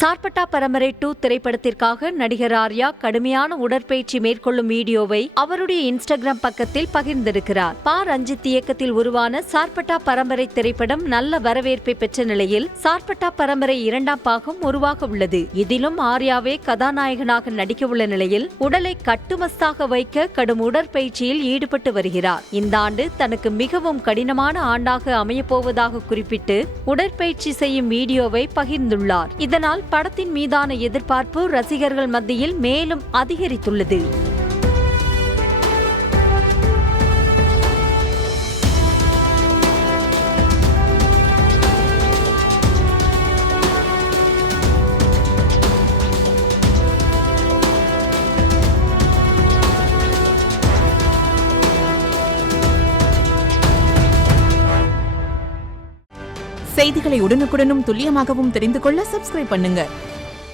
சார்பட்டா பரம்பரை 2 திரைப்படத்திற்காக நடிகர் ஆர்யா கடுமையான உடற்பயிற்சி மேற்கொள்ளும் வீடியோவை அவருடைய இன்ஸ்டாகிராம் பக்கத்தில் பகிர்ந்திருக்கிறார். ரஞ்சித் இயக்கத்தில் உருவான சார்பட்டா பரம்பரை திரைப்படம் நல்ல வரவேற்பை பெற்ற நிலையில் சார்பட்டா பரம்பரை 2ஆம் பாகம் உருவாக உள்ளது. இதிலும் ஆர்யாவே கதாநாயகனாக நடிக்க உள்ள நிலையில் உடலை கட்டுமஸ்தாக வைக்க கடும் உடற்பயிற்சியில் ஈடுபட்டு வருகிறார். இந்த ஆண்டு தனக்கு மிகவும் கடினமான ஆண்டாக அமையப்போவதாக குறிப்பிட்டு உடற்பயிற்சி செய்யும் வீடியோவை பகிர்ந்துள்ளார். இதனால் படத்தின் மீதான எதிர்பார்ப்பு ரசிகர்கள் மத்தியில் மேலும் அதிகரித்துள்ளது. செய்திகளை உடனுக்குடனும் துல்லியமாகவும் தெரிந்து கொள்ள சப்ஸ்கிரைப் பண்ணுங்க.